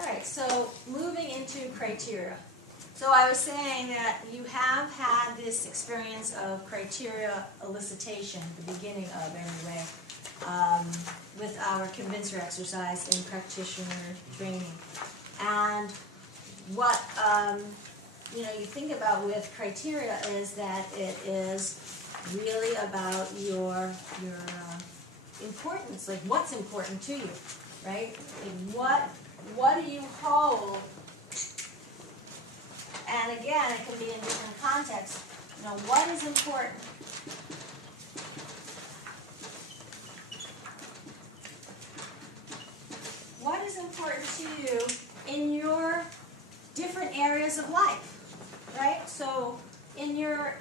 All right, so moving into criteria. So I was saying that you have had this experience of criteria elicitation, the beginning of anyway, with our convincer exercise in practitioner training. And what you think about with criteria is that it is really about your importance, like what's important to you, right? Like what do you hold? And again, it can be in different contexts. What is important? What is important to you in your different areas of life, right? So in your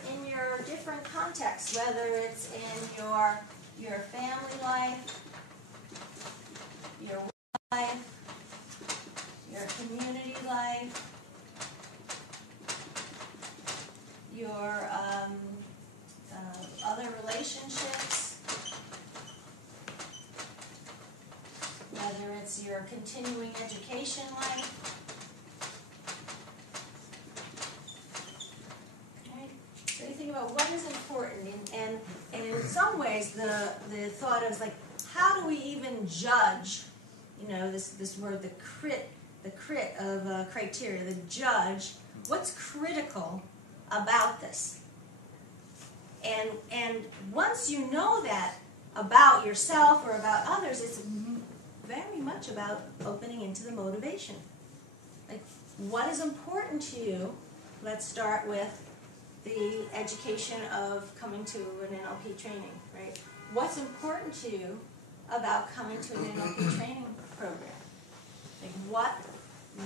different contexts, whether it's in your family life, your work life, your community life, your other relationships, whether it's your continuing education life. Right? So you think about what is important, and in some ways the thought is like, how do we even judge? This word, the crit of criteria, the judge. What's critical about this? And once you know that about yourself or about others, it's very much about opening into the motivation. Like, what is important to you? Let's start with the education of coming to an NLP training, right? What's important to you about coming to an NLP training program? Like,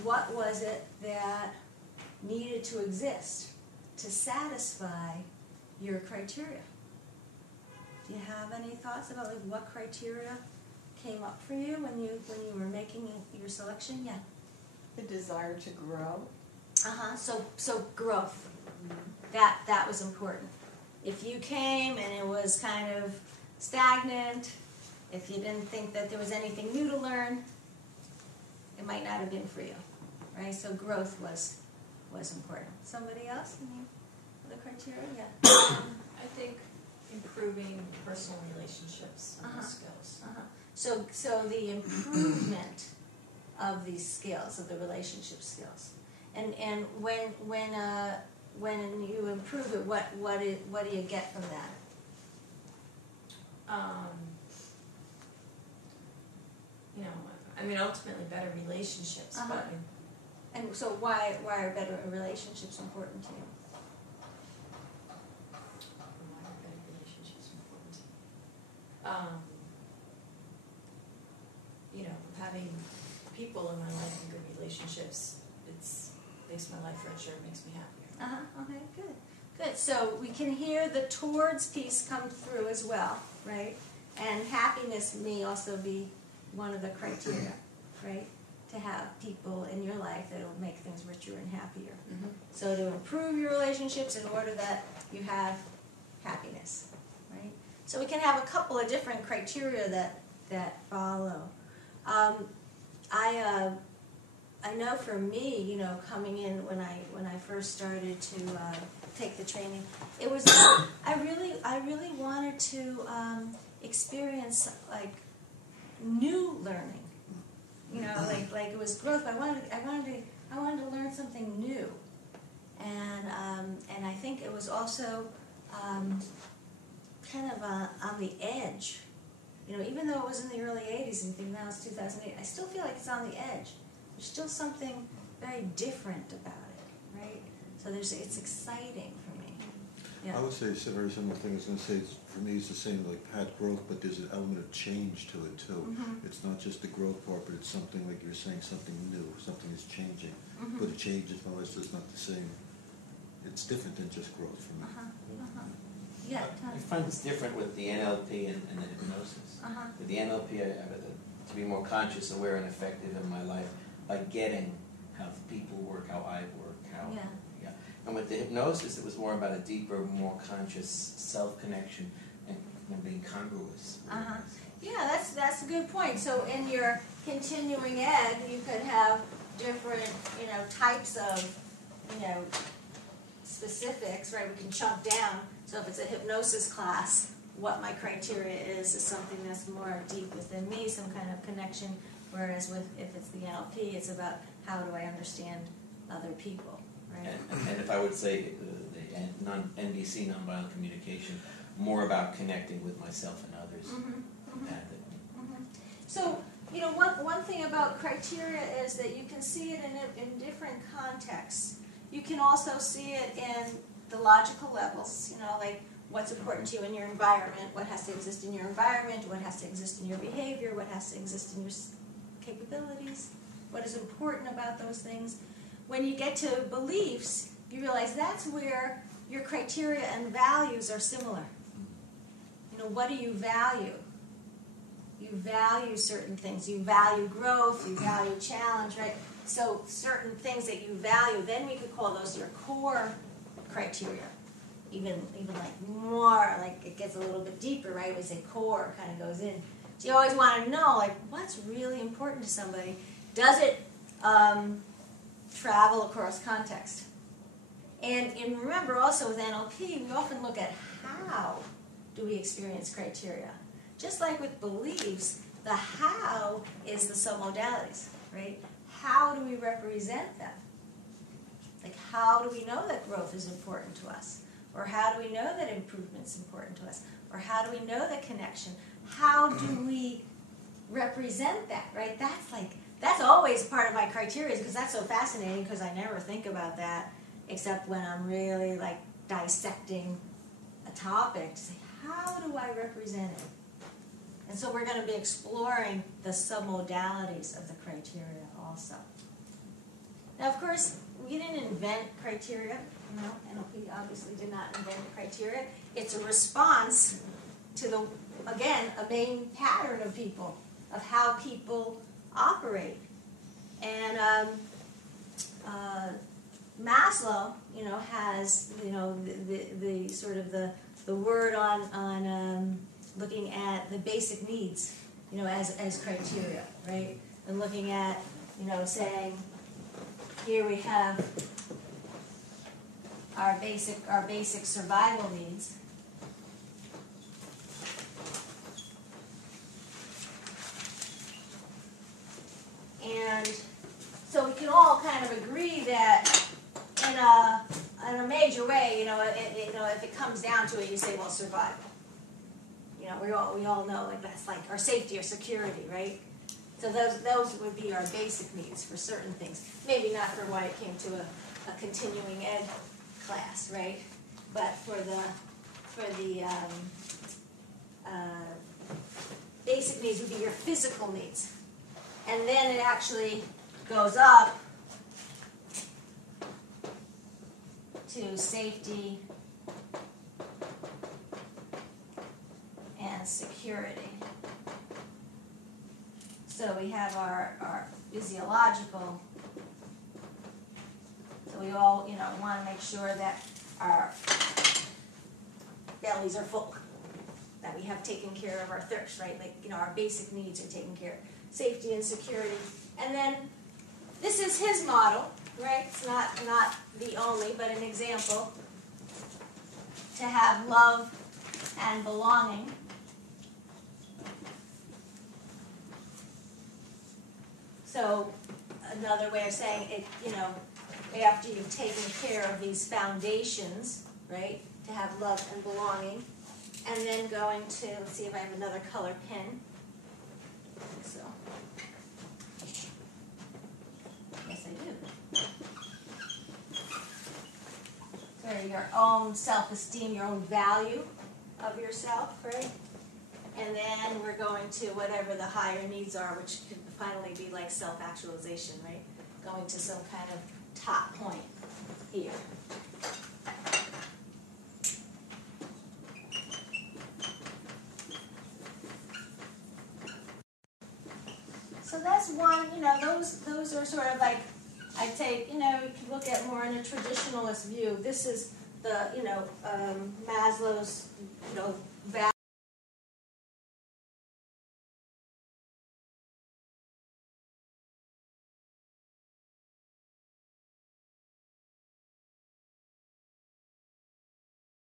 what was it that needed to exist to satisfy your criteria? Do you have any thoughts about like what criteria came up for you when you were making your selection? Yeah. The desire to grow. So growth. That was important. If you came and it was kind of stagnant, if you didn't think that there was anything new to learn, it might not have been for you, right? So growth was important. Somebody else? Any other criteria? Yeah. I think improving personal relationships and skills. So the improvement of these skills, of the relationship skills, and when you improve it, what do you get from that? Ultimately better relationships, but. And so why are better relationships important to you? Why are better relationships important? Having people in my life and good relationships, makes my life richer, it makes me happier. Okay, good. So we can hear the towards piece come through as well, right? And happiness may also be one of the criteria, right? To have people in your life that will make things richer and happier. So to improve your relationships in order that you have happiness, right? So we can have a couple of different criteria that follow. I know for me, coming in when I first started to take the training, it was I really wanted to experience like new learning. Like it was growth. I wanted to learn something new, and I think it was also kind of on the edge. Even though it was in the early '80s, and you think now it's 2008, I still feel like it's on the edge. There's still something very different about it, right? So it's exciting for me. Yeah. I would say it's a very similar thing. I was going to say, for me, it's the same, like had growth, but there's an element of change to it, too. It's not just the growth part, but it's something, like you're saying, something new, something is changing. But it changes, no, it's just not the same. It's different than just growth for me. Yeah, I find it's different with the NLP and the hypnosis. With the NLP, to be more conscious, aware, and effective in my life by getting how people work, how I work, how... Yeah. And with the hypnosis, it was more about a deeper, more conscious self-connection and being congruous. Yeah, that's a good point. So in your continuing ed, you could have different, types of, specifics, right? We can chunk down. So if it's a hypnosis class, what my criteria is something that's more deep within me, some kind of connection. Whereas if it's the NLP, it's about how do I understand other people, right? And if I would say the NVC, nonviolent communication, more about connecting with myself and others. So, one thing about criteria is that you can see it in different contexts. You can also see it in the logical levels, like what's important to you in your environment, what has to exist in your environment, what has to exist in your behavior, what has to exist in your capabilities, what is important about those things. When you get to beliefs, you realize that's where your criteria and values are similar. What do you value? You value certain things. You value growth, you value challenge, right? So certain things that you value, then we could call those your core criteria. Even like more, like it gets a little bit deeper, right? We say core kind of goes in. So you always want to know, like, what's really important to somebody? Does it travel across context? And remember also with NLP, we often look at how do we experience criteria. Just like with beliefs, the how is the submodalities, right? How do we represent them? Like, how do we know that growth is important to us? Or how do we know that improvement is important to us? Or how do we know that connection? How do we represent that, right? That's always part of my criteria because that's so fascinating because I never think about that except when I'm really like dissecting a topic to say, how do I represent it? And so we're going to be exploring the submodalities of the criteria also. Now, of course, we didn't invent criteria. NLP obviously did not invent criteria. It's a response to again, a main pattern of people, of how people operate. And Maslow, has, the sort of the word on looking at the basic needs, as criteria, right? And looking at, saying, here we have our basic survival needs. And so we can all kind of agree that in a major way, if it comes down to it, you say, well, survival. We all know like that's like our safety or security, right? So those would be our basic needs for certain things. Maybe not for why it came to a continuing ed class, right? But for the basic needs would be your physical needs. And then it actually goes up to safety and security. So we have our physiological. So we all, want to make sure that our bellies are full, that we have taken care of our thirst, right? Like, our basic needs are taken care of. Safety and security. And then this is his model, right? It's not the only, but an example. To have love and belonging. So another way of saying it, after you've taken care of these foundations, right? To have love and belonging. And then going to, let's see if I have another color pen. So, yes, I do. So your own self-esteem, your own value of yourself, right? And then we're going to whatever the higher needs are, which could finally be like self-actualization, right? Going to some kind of top point here. So that's one, those are sort of like, I'd say, you can look at more in a traditionalist view. This is the, Maslow's, value.